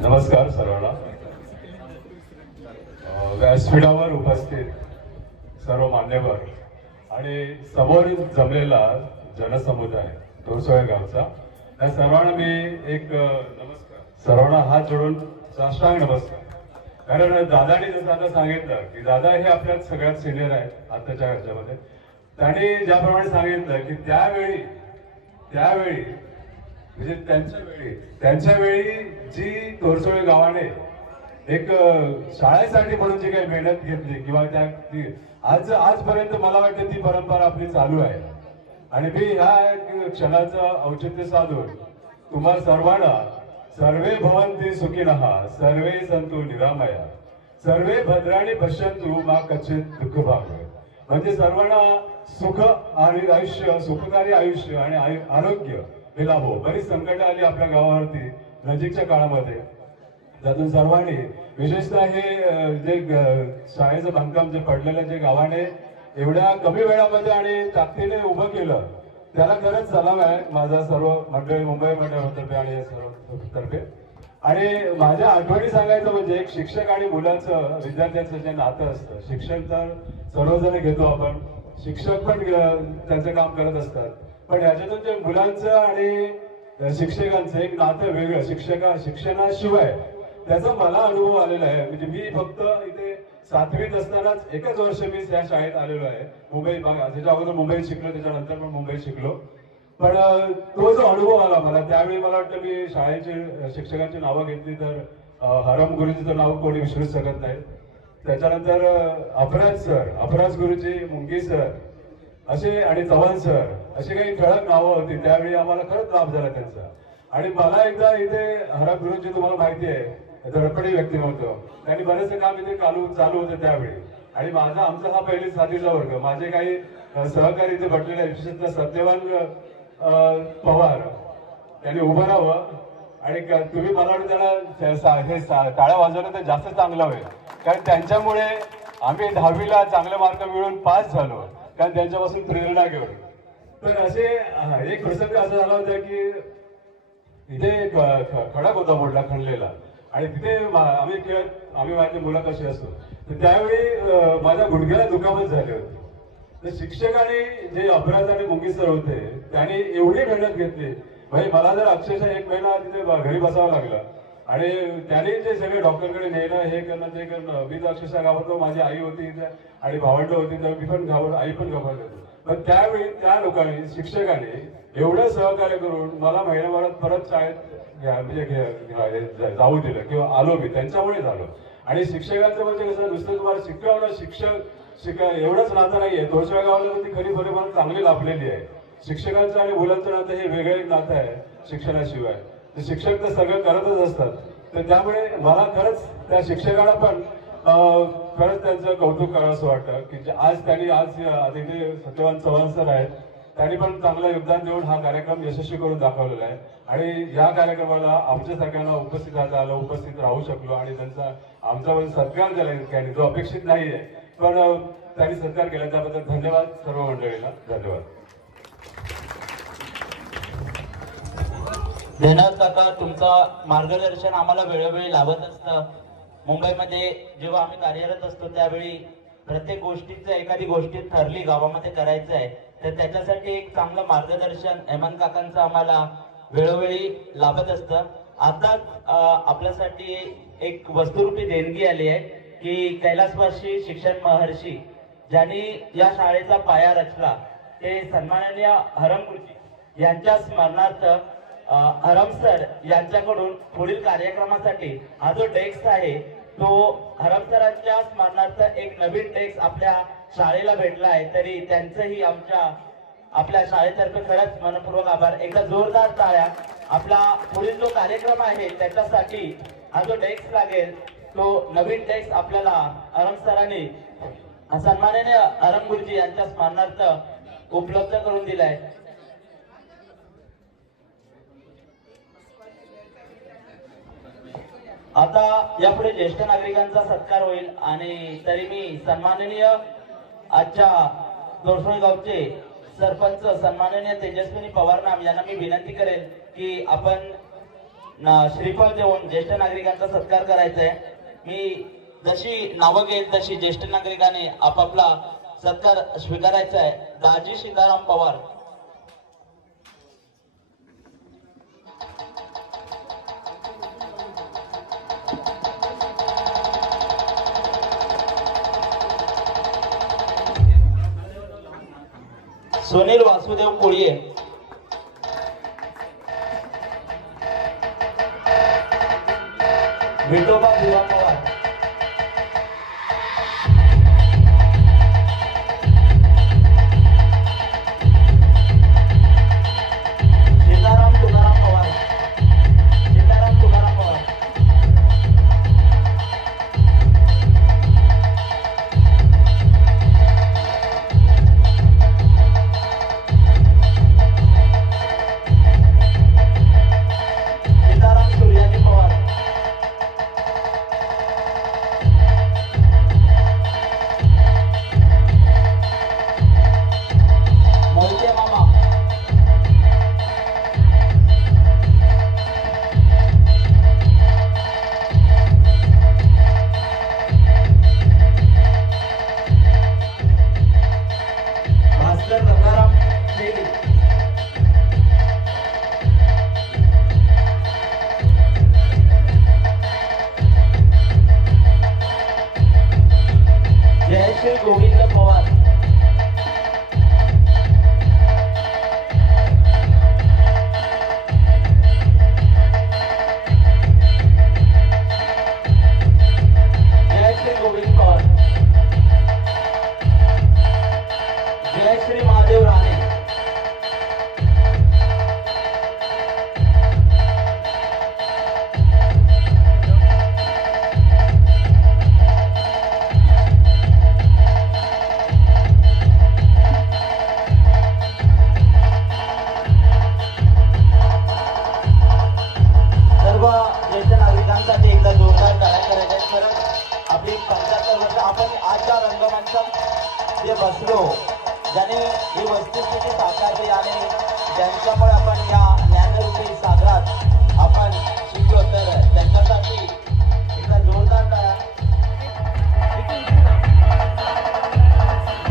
नमस्कार सर्वांना. व्यासपीठावर उपस्थित सर्व मान्यवर आणि समोर जमलेला जनसमुदाय तोरसोळे गावचा, या सर्वांना मी एक नमस्कार, सर्वांना हात जोडून साष्टांग नमस्कार. कारण दादानी जसं आता सांगितलं की दादा हे आपल्यात सगळ्यात सिनियर आहेत आताच्या ह्याच्यामध्ये. त्यांनी ज्याप्रमाणे सांगितलं की त्यावेळी म्हणजे त्यांच्या वेळी जी तोरसोळे गावाने एक शाळेसाठी म्हणून जी काही मेहनत घेतली किंवा त्या आजपर्यंत मला वाटतं ती परंपरा आपली चालू आहे. आणि मी ह्या क्षणाचं औचित्य साधून तुम्हा सर्वांना सर्वे भवन्ति सुखिनः सर्वे सन्तु निरामया सर्वे भद्राणि पश्यन्तु मा कच्चित् दुःखभाग्, म्हणजे सर्वांना सुख आणि आयुष्य, सुखकारी आयुष्य आणि आरोग्य हे लाभो. बरीच संकट आली आपल्या गावावरती नजीकच्या काळामध्ये, त्यातून सर्वांनी विशेषतः हे जे शाळेचं बांधकाम जे पडलेलं जे गावाने एवढ्या कमी वेळामध्ये आणि ताकदीने उभं केलं त्याला खरंच सलाम आहे माझा सर्व मंडळी मुंबई मंडळातर्फे आणि सर्व तर्फे. आणि माझ्या आठवणी सांगायचं म्हणजे एक शिक्षक आणि मुलाचं विद्यार्थ्यांचं जे नातं असतं, शिक्षण तर सर्वजण घेतो आपण, शिक्षक पण त्यांचं काम करत असतात, पण ह्याच्यातून जे मुलांचं आणि शिक्षकांचं एक नातं वेगळं शिक्षणाशिवाय त्याचा मला अनुभव आलेला आहे. म्हणजे मी फक्त इथे 7वीत असतानाच एकच वर्ष मी या शाळेत आलेलो आहे मुंबई, त्याच्या अगोदर मुंबईत शिकलो, त्याच्यानंतर पण मुंबईत शिकलो. पण तो जो अनुभव आला मला त्यावेळी मला वाटतं मी शाळेची शिक्षकांची नावं घेतली तर हरम गुरुजीचं नाव कोणी विसरूच शकत नाही. त्याच्यानंतर अपराज गुरुजी, मुंगी सर असे आणि चव्हाण सर अशी काही ठळक नावं होती. त्यावेळी आम्हाला खरंच लाभ झाला त्यांचा. आणि मला एकदा इथे हरम गुरुजी तुम्हाला माहिती आहे धडपडी व्यक्ती नव्हतं, त्यांनी बरेचसे काम इथे चालू होते त्यावेळी. आणि आमचा हा पहिली 7वीचा वर्ग, माझे काही सहकारी इथे भेटलेले आहेत, विशेषतः सत्यवान पवार त्यांनी उभं राहावं आणि तुम्ही मला वाटतं त्याला टाळ्या वाजवलं तर जास्त चांगलं होईल, कारण त्यांच्यामुळे आम्ही 10वीला चांगले मार्क मिळवून पास झालो, कारण त्यांच्यापासून प्रेरणा घेऊन. तर असे एक प्रसंग असा झाला होता की इथे खडक होता मोठा खणलेला आणि तिथे आम्ही माझी मुलं कशी असतो, तर त्यावेळी माझ्या गुडघ्याला दुखापत झाली होती. तर शिक्षकांनी जे अपराज आणि मुंगी सर होते त्यांनी एवढी मेहनत घेतली, म्हणजे मला जर अक्षरशः 1 महिना तिथे घरी बसावं लागलं. आणि त्यांनी जे सगळे डॉक्टरकडे नेणं हे करणं ते करणं, मी तर अक्षरशः घाबरतो. माझी आई होती आणि भावंड होती तर मी पण आई पण घाबरत होतो. पण त्यावेळी त्या लोकांनी शिक्षकांनी एवढं सहकार्य करून मला महिन्याभरात परत शाळेत म्हणजे जाऊ दिलं किंवा आलो मी त्यांच्यामुळे झालो. आणि शिक्षकांचं म्हणजे कसं नुसतं तुम्हाला शिक्षण एवढंच नातं नाहीये. तोरसोळे गावाला तर ती खरी परिमाण चांगली लाभलेली आहे. शिक्षकांचं आणि मुलांचं नातं हे वेगळं एक नातं आहे शिक्षणाशिवाय. तर शिक्षक तर सगळं करतच असतात. तर त्यामुळे मला खरंच त्या शिक्षकांना पण खरंच त्यांचं कौतुक करावंसं वाटतं की आज तिथे सत्यवान चव्हाण सर आहेत, त्यांनी पण चांगलं योगदान देऊन हा कार्यक्रम यशस्वी करून दाखवलेला आहे. आणि या कार्यक्रमाला आमच्या सगळ्यांना उपस्थित राहू शकलो आणि त्यांचा आमच्यावर सत्कार केला जो अपेक्षित नाहीये, पण त्यांनी सत्कार केला त्याबद्दल धन्यवाद सर्व मंडळीला. धन्यवाद. धन्यवाद काका, तुमचं मार्गदर्शन आम्हाला वेळोवेळी लाभत असतं. मुंबईमध्ये जेव्हा आम्ही कार्यरत असतो त्यावेळी प्रत्येक गोष्टीचं एखादी गोष्टी ठरली गावामध्ये करायचं आहे तर त्याच्यासाठी एक चांगलं मार्गदर्शन हेमंत काकांचं आम्हाला वेळोवेळी लाभत असतं. आता आपल्यासाठी एक वस्तुरूपी देणगी आली आहे की कैलासवासी शिक्षण महर्षी ज्यांनी या शाळेचा पाया रचला ते सन्माननीय हरम गुरुजी यांच्या स्मरणार्थ हरम सर यांच्याकडून पुढील कार्यक्रमासाठी हा जो डेस्क आहे तो हरम सरांच्या स्मरणार्थ एक नवीन डेस्क आपल्या शाळेला भेटला आहे. तरी त्यांचंही आपल्या शाळेतर्फे खरंच मनपूर्वक आभार. एकदा जोरदार टाळ्या. आपला पुढील जो कार्यक्रम आहे त्याच्यासाठी हा जो डेस्क लागेल तो नवीन डेस्क आपल्याला अरंग सरांनी सन्माननीय अरंग गुरुजी यांच्या स्मरणार्थ उपलब्ध करून दिलाय. आता यापुढे ज्येष्ठ नागरिकांचा सत्कार होईल आणि तरी मी सन्माननीय आजच्या दोरसोळी गावचे सरपंच सन्माननीय तेजस्विनी पवार मॅम यांना मी विनंती करेन की आपण श्रीफळ देऊन ज्येष्ठ नागरिकांचा सत्कार करायचा आहे. मी जशी नावं घेईल तशी ज्येष्ठ नागरिकांनी आपापला सत्कार स्वीकारायचा आहे. दाजी सीताराम पवार, सुनील वासुदेव कोळी, विठोबा भिवा पवार, सीताराम तुकाराम पवार, सीताराम तुकाराम पवार, सीताराम सूर्याजी पवार, मोहिते मामा, भास्कर गंगाराम शेली, जयश्री गोविंद पवार, जयश्री गोविंद पवार, जयश्री महादेव राणे, सर्व ज्येष्ठ नागरिकांसाठी एकदा जोरदार टाळ्या करायच्या. खरंच आपली 75 वर्ष आपण आजच्या रंगमंचात जे बसलो, ज्यांनी ही वस्तुस्थिती साकारली आणि ज्यांच्यामुळे आपण या ज्ञानरूपी सागरात आपण शिकलो, तर त्यांच्यासाठी एकदा जोरदार टाळ्या.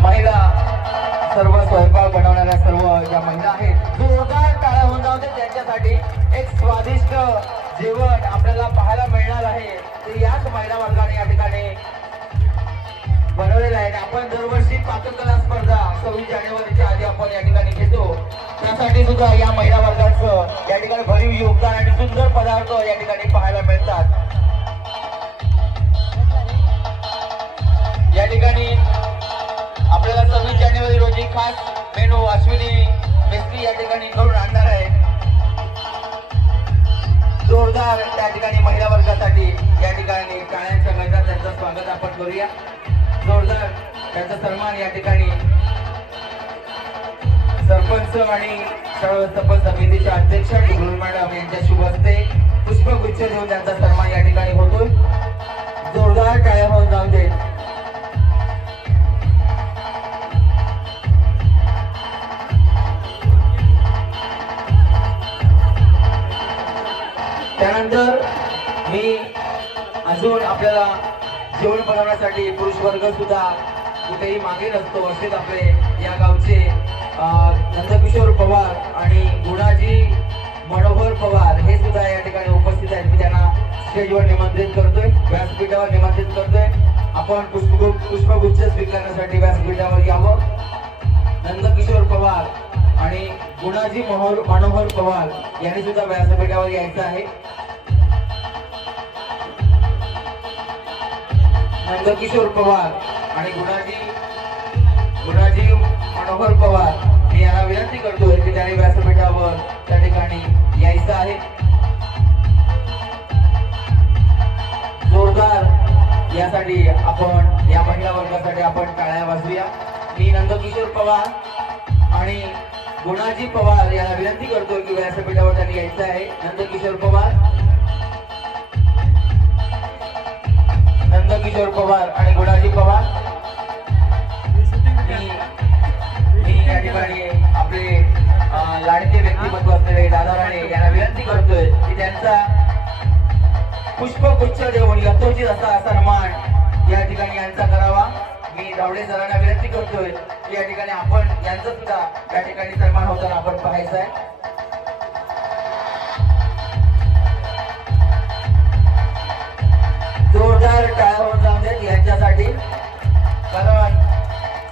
महिला सर्व स्वयंपाक बनवणाऱ्या सर्व ज्या महिला आहेत, जोरदार टाळ्या होऊन जाऊ दे त्यांच्यासाठी. एक स्वादिष्ट जेवण आपल्याला पाहायला मिळणार आहे ते याच महिला वर्गाने या ठिकाणी बनवलेलं आहे. आपण दरवर्षी पाककला स्पर्धा 26 जानेवारीच्या आधी आपण या ठिकाणी घेतो. त्यासाठी सुद्धा या महिला वर्गाचं या ठिकाणी भरीव योगदान आणि सुंदर पदार्थ या ठिकाणी पाहायला मिळतात. या ठिकाणी आपल्याला 26 जानेवारी रोजी खास मेनू अश्विनी मिस्त्री या ठिकाणी करून आणणार आहे. जोरदार त्या ठिकाणी महिला वर्गासाठी या ठिकाणी टाळ्यांच्या गजरात त्यांचं स्वागत आपण करूया. जोरदार त्यांचा सन्मान या ठिकाणी सरपंच आणि शाळा व्यवस्थापन समितीच्या अध्यक्ष टिकलूर मॅडम यांच्या शुभ हस्ते पुष्पगुच्छ देऊन त्यांचा सन्मान या ठिकाणी होतोय. जोरदार टाळ्या होऊन जाऊ दे. त्यानंतर मी अजून आपल्याला जेवण बनवण्यासाठी पुरुष वर्ग सुद्धा कुठेही मागे नसतो. असेच आपले या गावचे नंदकिशोर पवार आणि गुणाजी मनोहर पवार हे सुद्धा या ठिकाणी उपस्थित आहेत. मी त्यांना स्टेजवर निमंत्रित करतोय, व्यासपीठावर निमंत्रित करतोय. आपण पुष्पगुच्छ स्वीकारण्यासाठी व्यासपीठावर यावं. नंदकिशोर पवार आणि गुणाजी मनोहर पवार यांनी सुद्धा व्यासपीठावर यायचं आहे. नंदकिशोर पवार आणि गुणाजी मनोहर पवार यांना विनंती गुणाजी पवार यांना विनंती करतो की व्यासपीठावर त्यांनी यायचं आहे. नंदकिशोर पवार, नंदकिशोर पवार आणि गुणाजी पवार. मी या ठिकाणी आपले लाडके व्यक्तिमत्व असलेले दादा राणे यांना विनंती करतोय की त्यांचा पुष्पगुच्छ देऊन यथोचित असा सन्मान या ठिकाणी यांचा करावा. मी धावडे सरांना विनंती करतोय की या ठिकाणी आपण यांचा सुद्धा या ठिकाणी सन्मान होताना आपण पाहायचा आहे. जोरदार टाळ्या होऊन जाऊन देत यांच्यासाठी. कारण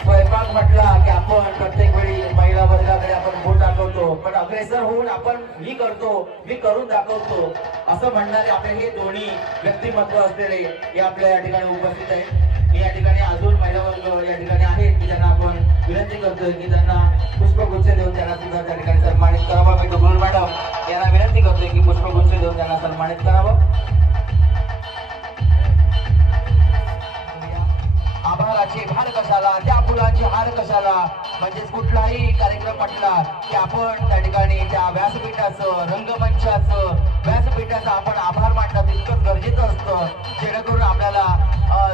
स्वयंपाक म्हटला की आपण प्रत्येक वेळी महिला वर्गाकडे आपण बोट दाखवतो, पण अग्रेसर होऊन आपण मी करतो, मी करून दाखवतो असं म्हणणारे आपले हे दोन्ही व्यक्तिमत्व असलेले हे आपल्या या ठिकाणी उपस्थित आहेत. मी या ठिकाणी अजून महिला वर्ग या ठिकाणी आहेत की ज्यांना आपण विनंती करतोय की त्यांना पुष्पगुच्छ देऊन त्यांना सुद्धा त्या ठिकाणी सन्मानित करावं. मी डुबुल मॅडम यांना विनंती करतोय की पुष्पगुच्छ देऊन त्यांना सन्मानित करावं. आभाराचे भार कशाला, त्या फुलांची हार कशाला, म्हणजेच कुठलाही कार्यक्रम म्हटला की आपण त्या ठिकाणी त्या व्यासपीठाचं, रंगमंचाचं, व्यासपीठाचं आपण आभार मानणं तितकंच गरजेचं असतं, जेणेकरून आपल्याला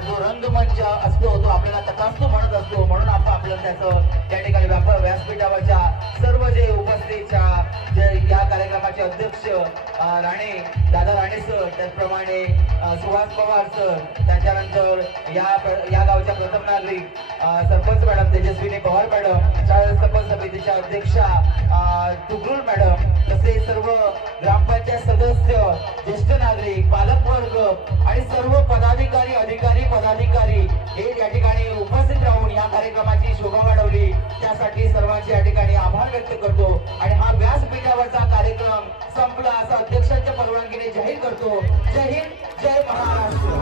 जो रंगमंच असतो तो आपल्याला तथास्तु म्हणत असतो. म्हणून आपण आपल्याला त्याचं त्या ठिकाणी व्यासपीठावरच्या सर्व जे उपस्थितच्या जे या कार्यक्रमाचे अध्यक्ष राणे, दादा राणे सर, त्याचप्रमाणे सुहास पवार सर, त्याच्यानंतर या गावच्या प्रथम नागरिक सरपंच मॅडम तेजस्विनी पवार मॅडम, शाळा सरपंच समितीच्या अध्यक्षा तुगरुल मॅडम, तसेच सर्व ग्रामपंचायत सदस्य, ज्येष्ठ नागरिक, पालकवर्ग आणि सर्व पदाधिकारी, अधिकारी, पदाधिकारी हे या ठिकाणी उपस्थित राहून या कार्यक्रमाची शोभा वाढवली, त्यासाठी सर्वांचे या ठिकाणी आभार व्यक्त करतो. आणि हा व्यासपीठावरचा कार्यक्रम संपला असं अध्यक्षांच्या परवानगीने जाहीर करतो. जय हिंद, जय महाराष्ट्र.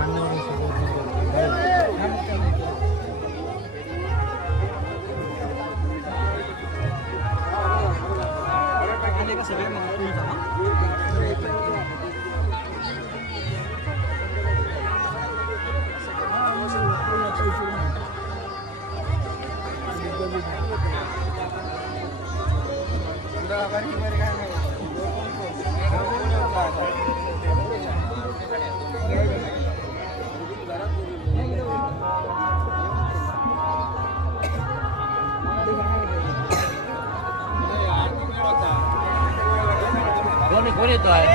कोण येतो आहे?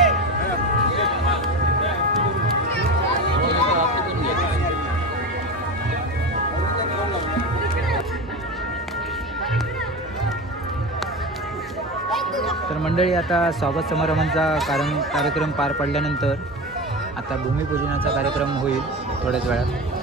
तर मंडळी, आता स्वागत समारंभाचा कार्यक्रम पार पडल्यानंतर आता भूमिपूजनाचा कार्यक्रम होईल थोड्याच वेळात.